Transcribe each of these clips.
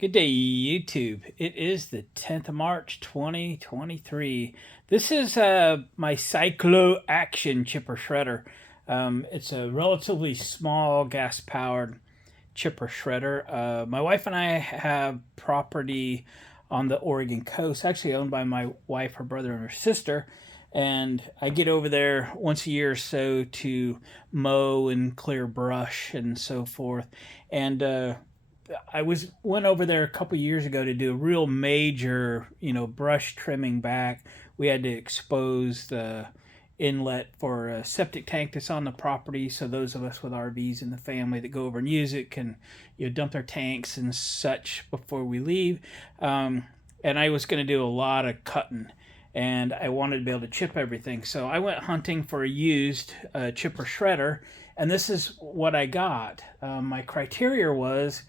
Good day, YouTube. It is the 10th of March, 2023. This is my Cyclo Action chipper shredder. It's a relatively small gas-powered chipper shredder. My wife and I have property on the Oregon coast, actually owned by my wife, her brother, and her sister. And I get over there once a year or so to mow and clear brush and so forth. And went over there a couple years ago to do a real major, brush trimming back. We had to expose the inlet for a septic tank that's on the property, so those of us with RVs in the family that go over and use it can, dump their tanks and such before we leave. And I was going to do a lot of cutting, and I wanted to be able to chip everything. So I went hunting for a used chipper shredder, and this is what I got. My criteria was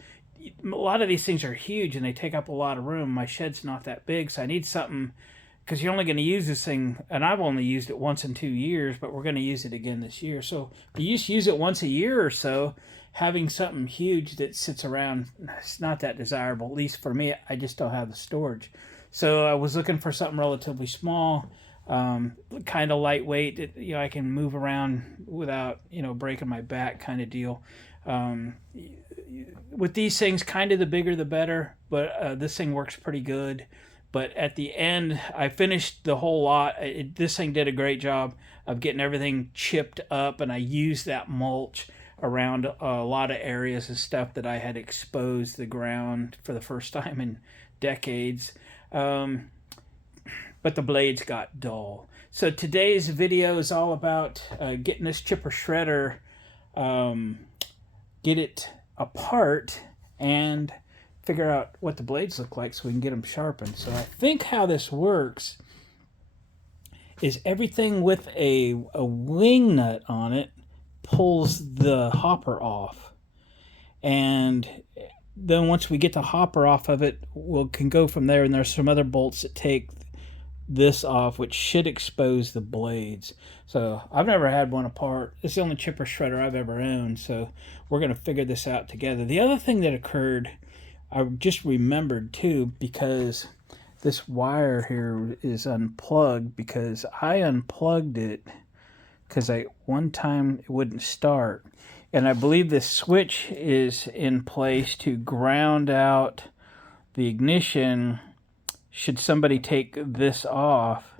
a lot of these things are huge and they take up a lot of room. My shed's not that big, so I need something because you're only going to use this thing, and I've only used it once in 2 years, but we're going to use it again this year. So if you just use it once a year or so, having something huge that sits around, it's not that desirable. At least for me, I just don't have the storage. So I was looking for something relatively small, kind of lightweight that I can move around without breaking my back, kind of deal. With these things, kind of the bigger the better, but this thing works pretty good. But at the end, I finished the whole lot. This thing did a great job of getting everything chipped up, and I used that mulch around a lot of areas and stuff that I had exposed the ground for the first time in decades. But the blades got dull. So today's video is all about getting this chipper shredder, get it apart, and figure out what the blades look like so we can get them sharpened. So I think how this works is everything with a wing nut on it pulls the hopper off. And then once we get the hopper off of it, we can go from there. And there's some other bolts that take this off, which should expose the blades. So I've never had one apart. It's the only chipper shredder I've ever owned, so we're going to figure this out together. The other thing that occurred, I just remembered too, because this wire here is unplugged, because I unplugged it because one time it wouldn't start. And I believe this switch is in place to ground out the ignition should somebody take this off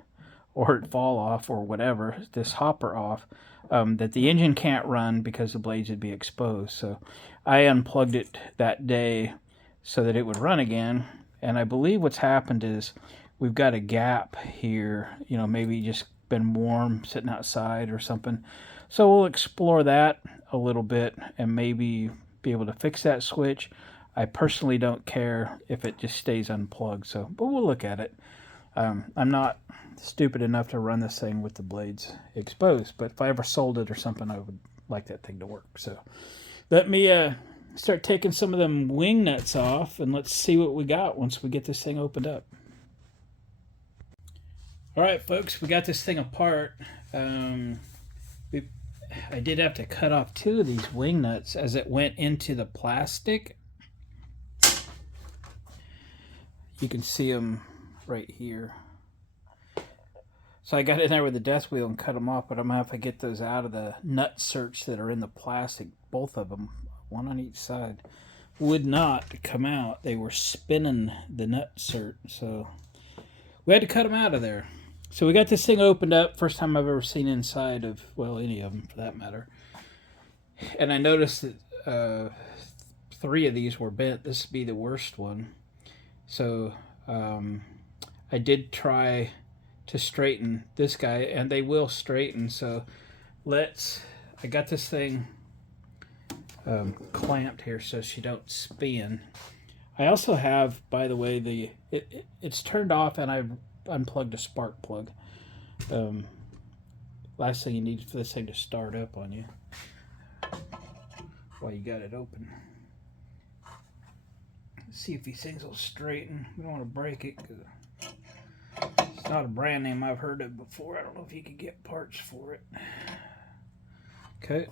or it fall off or whatever, this hopper off, that the engine can't run because the blades would be exposed. So I unplugged it that day so that it would run again. And I believe what's happened is we've got a gap here, maybe just been warm sitting outside or something. So we'll explore that a little bit and maybe be able to fix that switch. I personally don't care if it just stays unplugged, but we'll look at it. I'm not stupid enough to run this thing with the blades exposed, but if I ever sold it or something, I would like that thing to work. So let me start taking some of them wing nuts off, and let's see what we got once we get this thing opened up. All right, folks, we got this thing apart. I did have to cut off 2 of these wing nuts as it went into the plastic. You can see them right here. So I got in there with the death wheel and cut them off, but I'm going to have to get those out of the nut certs that are in the plastic. Both of them, one on each side, would not come out. They were spinning the nut cert, so we had to cut them out of there. So we got this thing opened up. First time I've ever seen inside of, well, any of them for that matter. And I noticed that 3 of these were bent. This would be the worst one. So I did try to straighten this guy, and they will straighten. So I got this thing clamped here so she don't spin. I also have, by the way, it's turned off, and I've unplugged a spark plug. Last thing you need for this thing to start up on you while you got it open. See if these things will straighten. We don't want to break it because it's not a brand name I've heard of before. I don't know if you could get parts for it. Okay.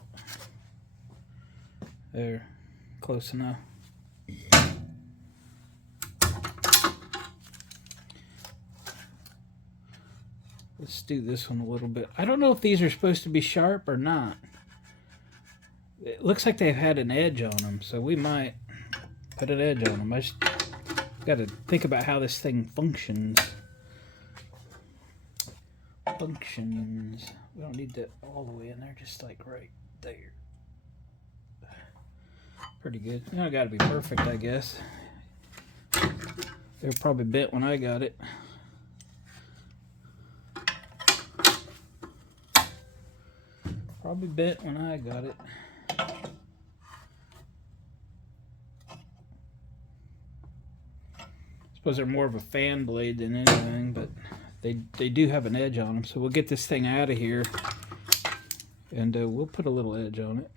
There. Close enough. Let's do this one a little bit. I don't know if these are supposed to be sharp or not. It looks like they've had an edge on them, so we might put an edge on them. I just got to think about how this thing functions. We don't need that all the way in there, just like right there. Pretty good. You know, it got to be perfect, I guess. They were probably bent when I got it. Probably bent when I got it. Suppose they're more of a fan blade than anything, but they do have an edge on them. So we'll get this thing out of here, and we'll put a little edge on it.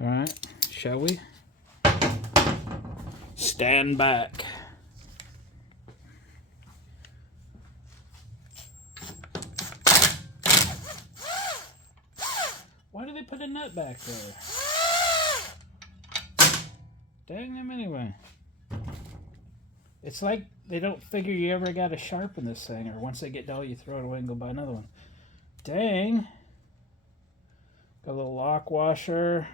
All right, shall we? Stand back. Why do they put a nut back there? Dang them anyway. It's like they don't figure you ever got to sharpen this thing, or once they get dull you throw it away and go buy another one. Dang. Got a little lock washer.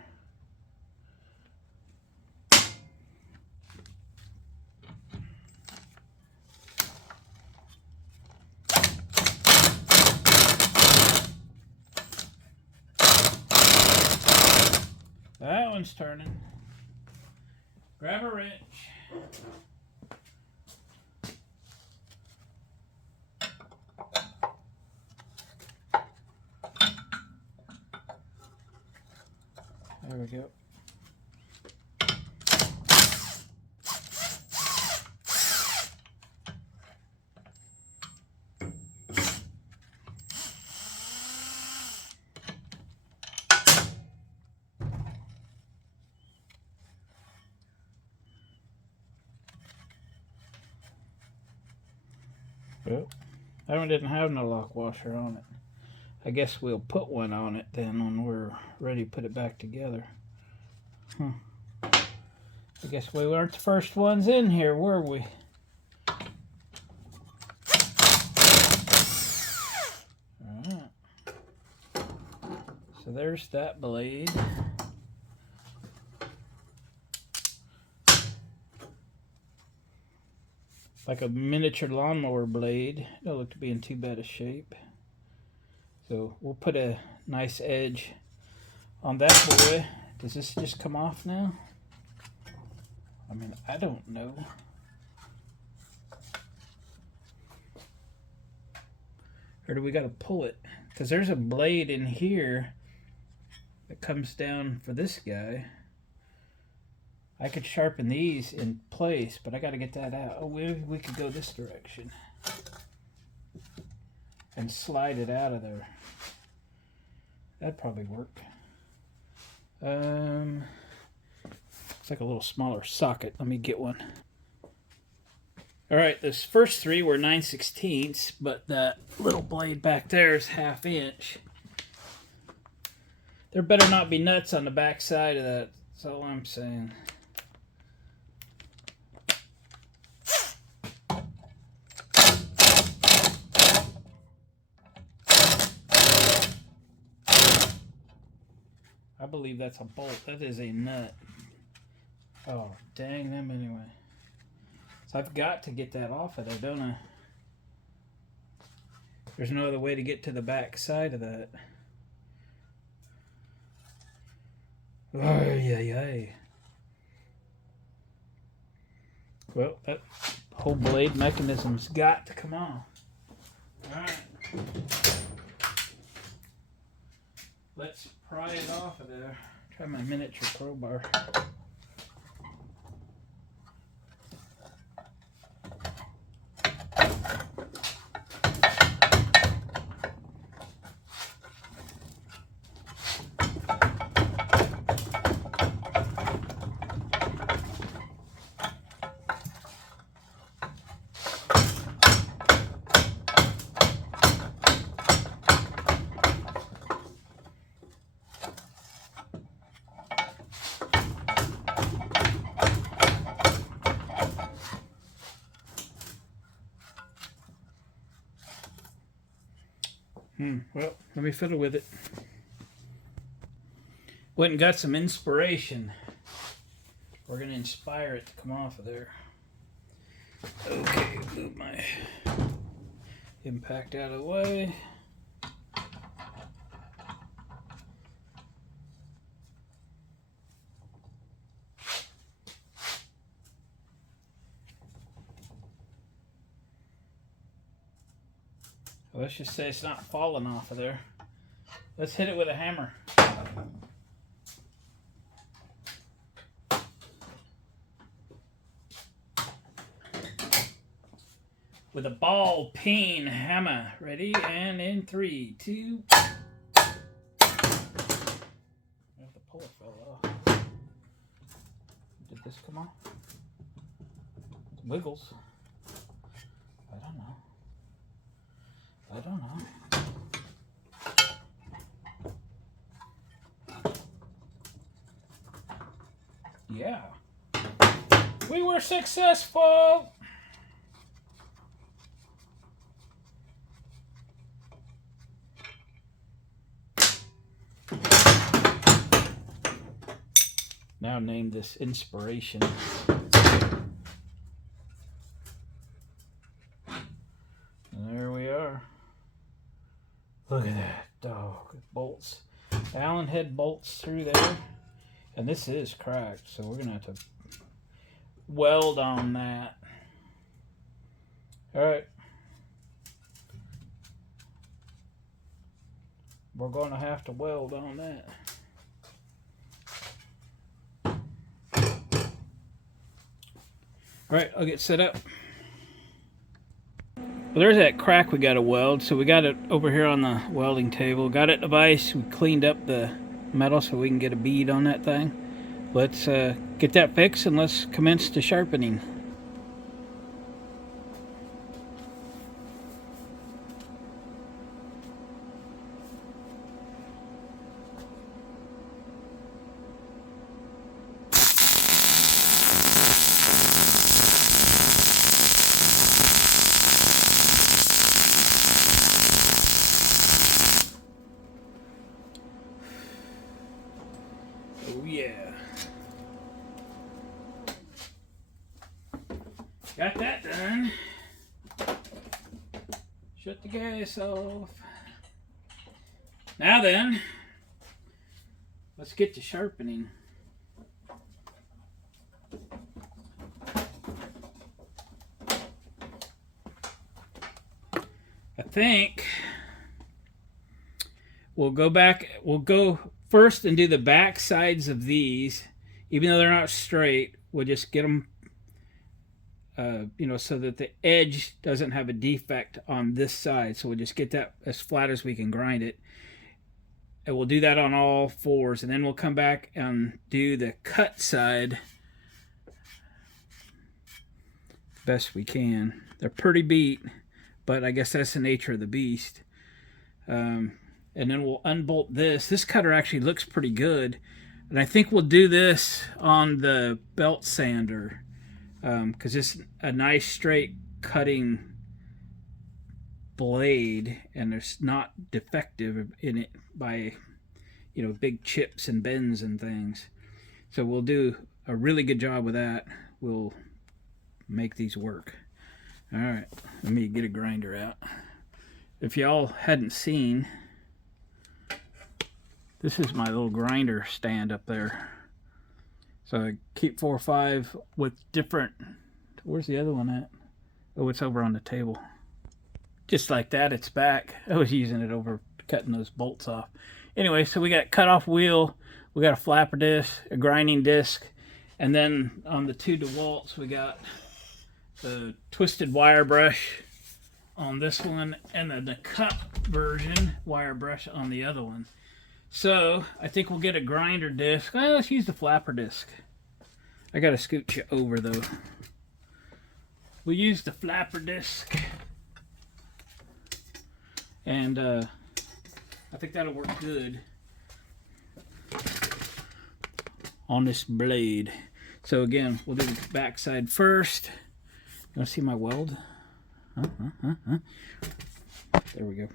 That one's turning. Grab a wrench. There we go. Well, that one didn't have no lock washer on it. I guess we'll put one on it then when we're ready to put it back together. I guess we weren't the first ones in here, were we? Alright. So there's that blade. Like a miniature lawnmower blade. Don't look to be in too bad a shape. So we'll put a nice edge on that boy. Does this just come off now? I mean, I don't know. Or do we got to pull it? Because there's a blade in here that comes down for this guy. I could sharpen these in place, but I got to get that out. Oh, we could go this direction and slide it out of there. That'd probably work. It's like a little smaller socket. Let me get one. All right, those first three were 9/16, but that little blade back there is 1/2 inch. There better not be nuts on the back side of that. That's all I'm saying. I believe that's a bolt. That is a nut. Oh, dang them anyway. So I've got to get that off of there, don't I? There's no other way to get to the back side of that. Ay, ay, ay. Well, that whole blade mechanism's got to come off. Alright. Let's pry it off of there. Try my miniature crowbar. Well, let me fiddle with it. Went and got some inspiration. We're going to inspire it to come off of there. Okay, move my impact out of the way. Let's just say it's not falling off of there. Let's hit it with a hammer. With a ball peen hammer. Ready? And in 3, 2. The puller fell off. Did this come off? Wiggles. I don't know. Yeah. We were successful! Now name this inspiration. And there we are. Look at that dog. Bolts. Allen head bolts through there. And this is cracked, so we're going to have to weld on that. Alright. We're going to have to weld on that. Alright, I'll get set up. Well, there's that crack we got to weld. So we got it over here on the welding table. Got it device. We cleaned up the metal so we can get a bead on that thing. Let's get that fixed and let's commence the sharpening. Oh yeah. Got that done. Shut the gas off. Now then, let's get to sharpening. I think we'll go first and do the back sides of these. Even though they're not straight, we'll just get them, so that the edge doesn't have a defect on this side. So we'll just get that as flat as we can grind it. And we'll do that on all fours. And then we'll come back and do the cut side best we can. They're pretty beat, but I guess that's the nature of the beast. And then we'll unbolt this. This cutter actually looks pretty good. And I think we'll do this on the belt sander. Because it's a nice straight cutting blade. And there's not defective in it by, big chips and bends and things. So we'll do a really good job with that. We'll make these work. Alright, let me get a grinder out. If y'all hadn't seen, this is my little grinder stand up there. So I keep 4 or 5 with different... Where's the other one at? Oh, it's over on the table. Just like that, it's back. I was using it over cutting those bolts off. Anyway, so we got cut off wheel, we got a flapper disc, a grinding disc, and then on the 2 DeWalt's we got the twisted wire brush on this one, and then the cup version wire brush on the other one. So I think we'll get a grinder disc. Well, let's use the flapper disc. I gotta scoot you over though. We'll use the flapper disc, and I think that'll work good on this blade. So again, we'll do the back side first. You want to see my weld? There we go.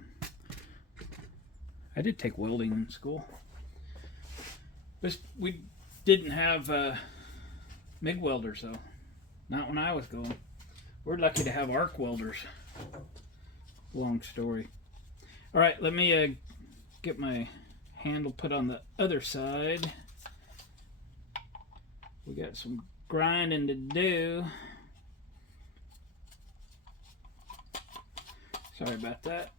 I did take welding in school. We didn't have MIG welders though. Not when I was going. We're lucky to have arc welders. Long story. All right, let me get my handle put on the other side. We got some grinding to do. Sorry about that.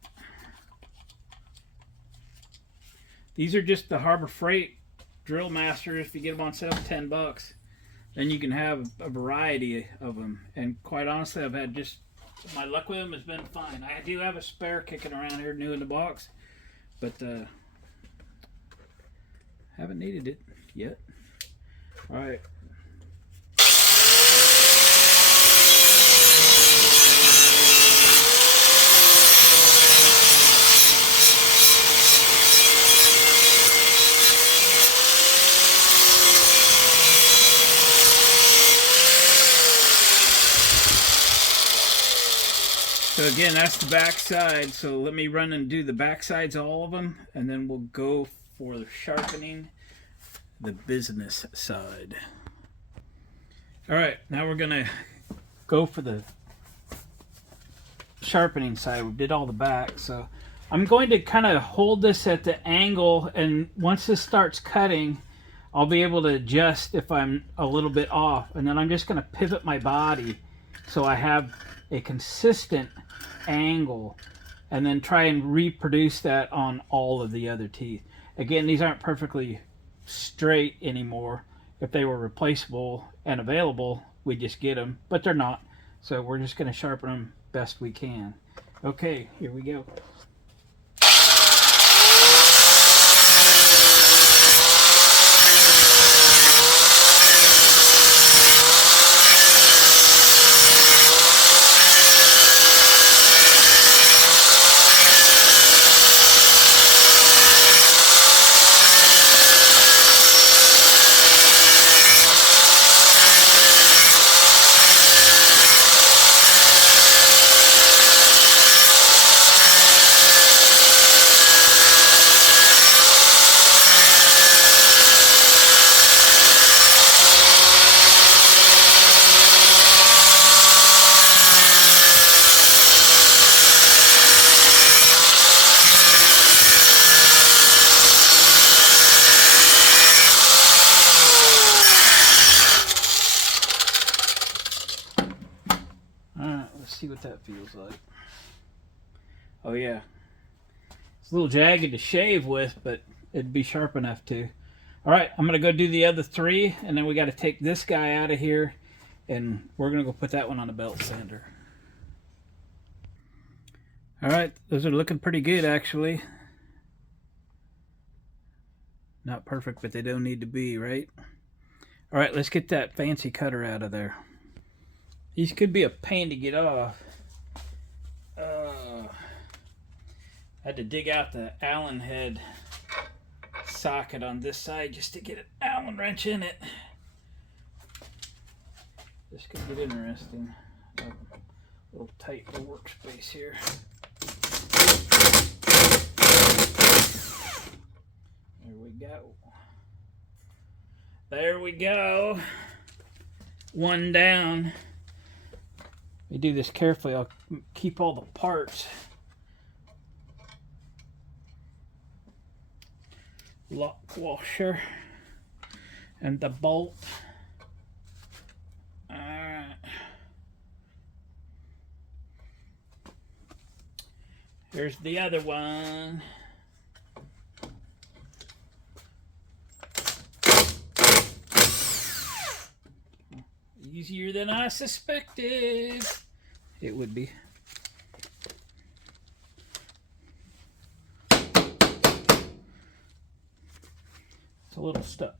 These are just the Harbor Freight Drill Masters. If you get them on sale, $10. Then you can have a variety of them. And quite honestly, I've had just, my luck with them has been fine. I do have a spare kicking around here, new in the box, but haven't needed it yet. All right. So again, that's the back side. So let me run and do the back sides, all of them, and then we'll go for the sharpening, the business side. All right, now we're gonna go for the sharpening side. We did all the back, so I'm going to kind of hold this at the angle, and once this starts cutting, I'll be able to adjust if I'm a little bit off, and then I'm just gonna pivot my body so I have a consistent angle, and then try and reproduce that on all of the other teeth. Again, these aren't perfectly straight anymore. If they were replaceable and available, we'd just get them, but they're not. So we're just going to sharpen them best we can. Okay, here we go. See what that feels like. Oh yeah, it's a little jagged to shave with, but it'd be sharp enough to. All right, I'm gonna go do the other three, and then we got to take this guy out of here, and we're gonna go put that one on a belt sander. All right, those are looking pretty good actually. Not perfect, but they don't need to be, right? All right, let's get that fancy cutter out of there. These could be a pain to get off. I had to dig out the Allen head socket on this side just to get an Allen wrench in it. This could get interesting. A little tight workspace here. There we go. There we go. One down. Let me do this carefully. I'll keep all the parts. Lock washer and the bolt. Alright. Here's the other one. Easier than I suspected it would be. It's a little stuck.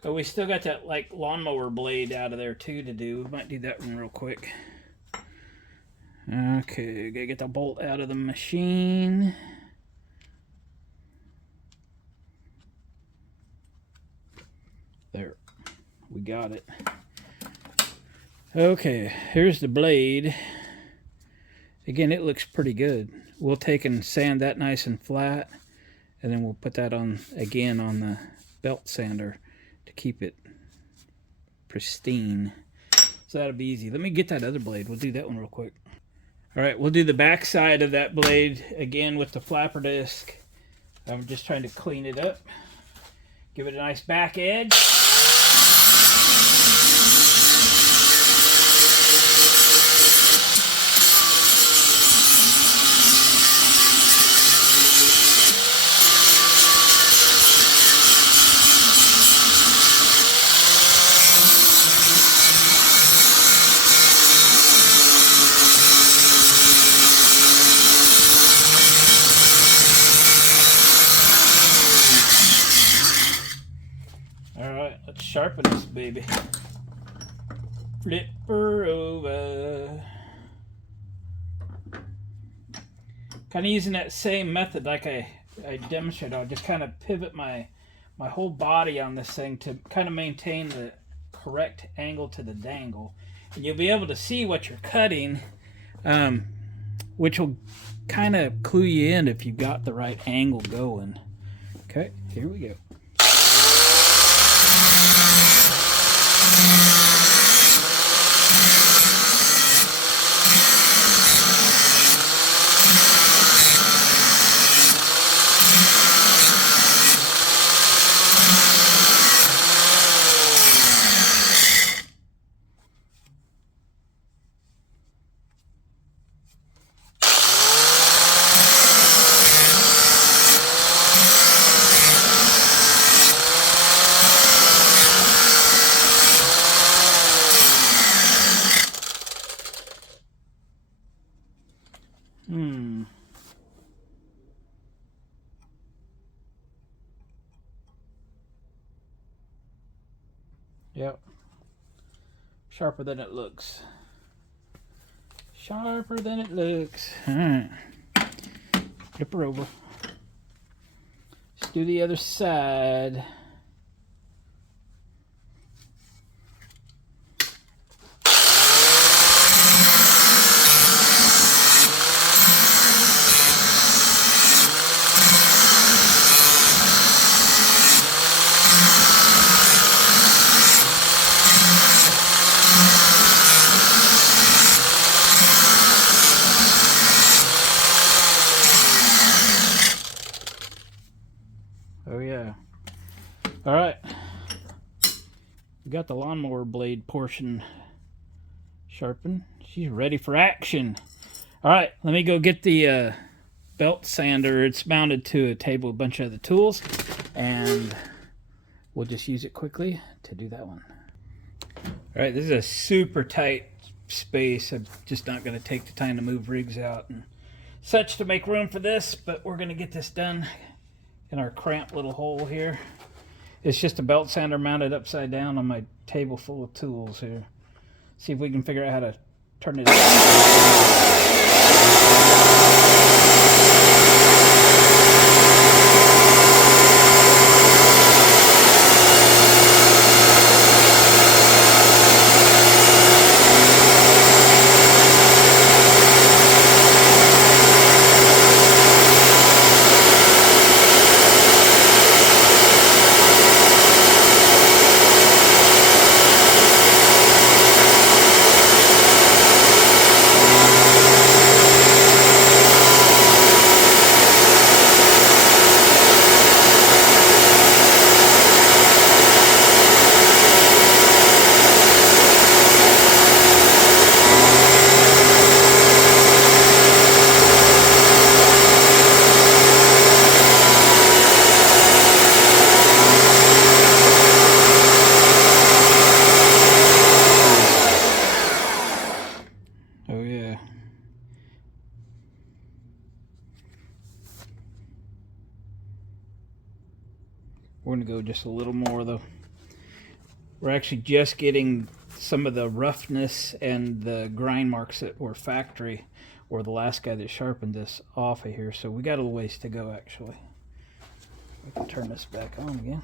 But we still got that like lawnmower blade out of there too to do. We might do that one real quick. Okay, gotta get the bolt out of the machine. There, we got it. Okay, here's the blade. Again, it looks pretty good. We'll take and sand that nice and flat, and then we'll put that on again on the belt sander to keep it pristine. So that'll be easy. Let me get that other blade. We'll do that one real quick. All right, we'll do the back side of that blade again with the flapper disc. I'm just trying to clean it up. Give it a nice back edge. Let's sharpen this baby. Flip her over. Kind of using that same method like I demonstrated. I'll just kind of pivot my whole body on this thing to kind of maintain the correct angle to the dangle. And you'll be able to see what you're cutting, which will kind of clue you in if you've got the right angle going. Okay, here we go. Yep. Sharper than it looks. Sharper than it looks. Alright. Flip her over. Let's do the other side. Oh yeah. All right. We got the lawnmower blade portion sharpened. She's ready for action. All right, let me go get the belt sander. It's mounted to a table with a bunch of other tools, and we'll just use it quickly to do that one. All right, this is a super tight space. I'm just not going to take the time to move rigs out and such to make room for this, but we're going to get this done in our cramped little hole here. It's just a belt sander mounted upside down on my table full of tools here. See if we can figure out how to turn it We're going to go just a little more though. We're actually just getting some of the roughness and the grind marks that were factory, or the last guy that sharpened this, off of here. So we got a little ways to go actually. We can turn this back on again.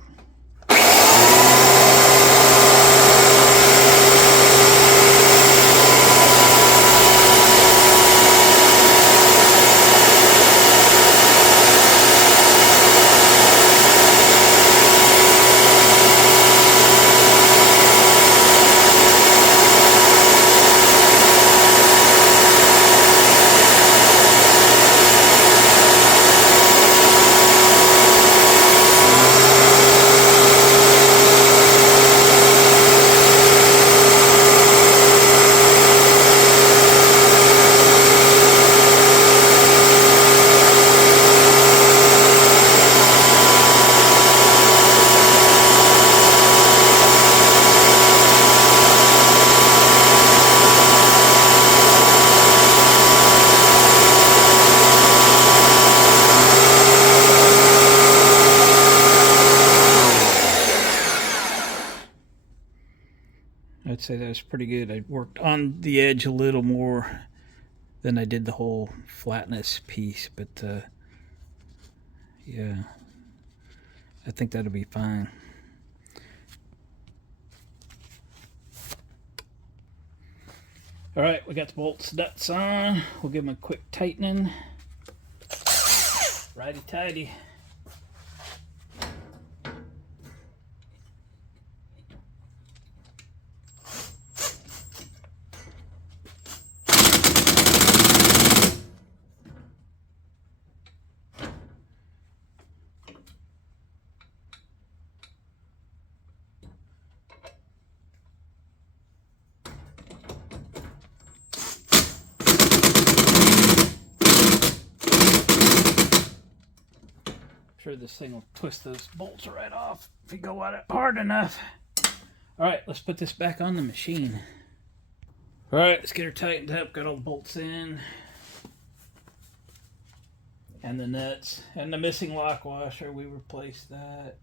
I'd say that was pretty good. I worked on the edge a little more than I did the whole flatness piece, but yeah, I think that'll be fine. All right, we got the bolts nuts on. We'll give them a quick tightening. Righty-tighty. Sure this thing will twist those bolts right off if you go at it hard enough. All right, let's put this back on the machine. All right, let's get her tightened up. Got all the bolts in and the nuts and the missing lock washer. We replaced that.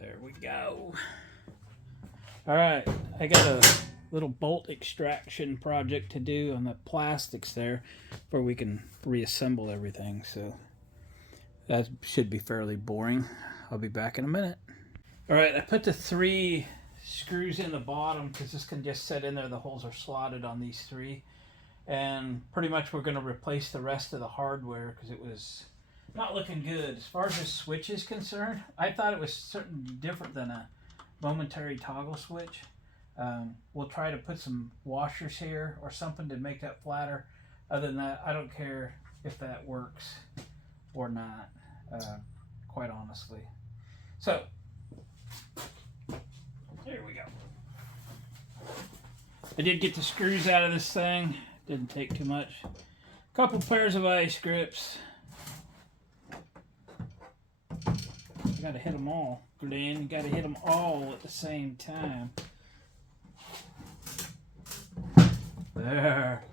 There we go. All right, I got a little bolt extraction project to do on the plastics there where we can reassemble everything, so that should be fairly boring. I'll be back in a minute. All right, I put the 3 screws in the bottom because this can just sit in there. The holes are slotted on these 3, and pretty much we're going to replace the rest of the hardware because it was not looking good. As far as the switch is concerned, I thought it was certainly different than a momentary toggle switch. We'll try to put some washers here or something to make that flatter. Other than that, I don't care if that works or not, quite honestly. So, here we go. I did get the screws out of this thing. Didn't take too much. A couple pairs of ice grips. You gotta hit them all, Glenn. You gotta hit them all at the same time. There.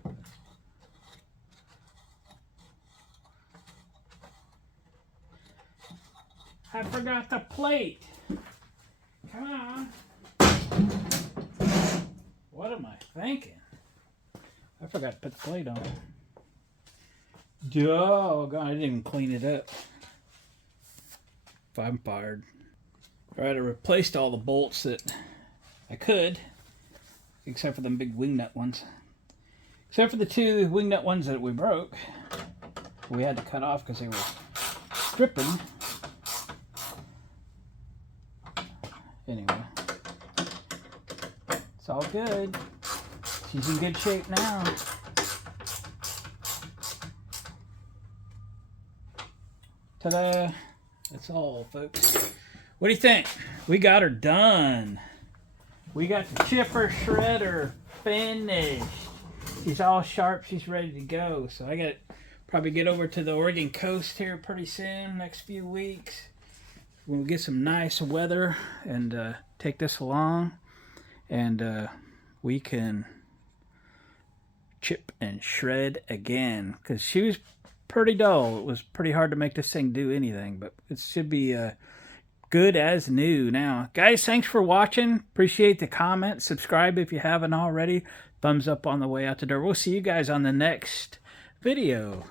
I forgot the plate. Come on. What am I thinking? I forgot to put the plate on. Oh, God, I didn't even clean it up. I'm fired. All right, I replaced all the bolts that I could, except for them big wing nut ones. Except for the 2 wing nut ones that we broke. We had to cut off because they were stripping. Anyway, it's all good. She's in good shape now. Ta-da! That's all, folks. What do you think? We got her done. We got the chipper shredder finished. She's all sharp. She's ready to go. So I got to probably get over to the Oregon coast here pretty soon, next few weeks. We'll get some nice weather and take this along. And we can chip and shred again. Because she was pretty dull. It was pretty hard to make this thing do anything, but it should be good as new now. Guys, thanks for watching. Appreciate the comments. Subscribe if you haven't already. Thumbs up on the way out the door. We'll see you guys on the next video.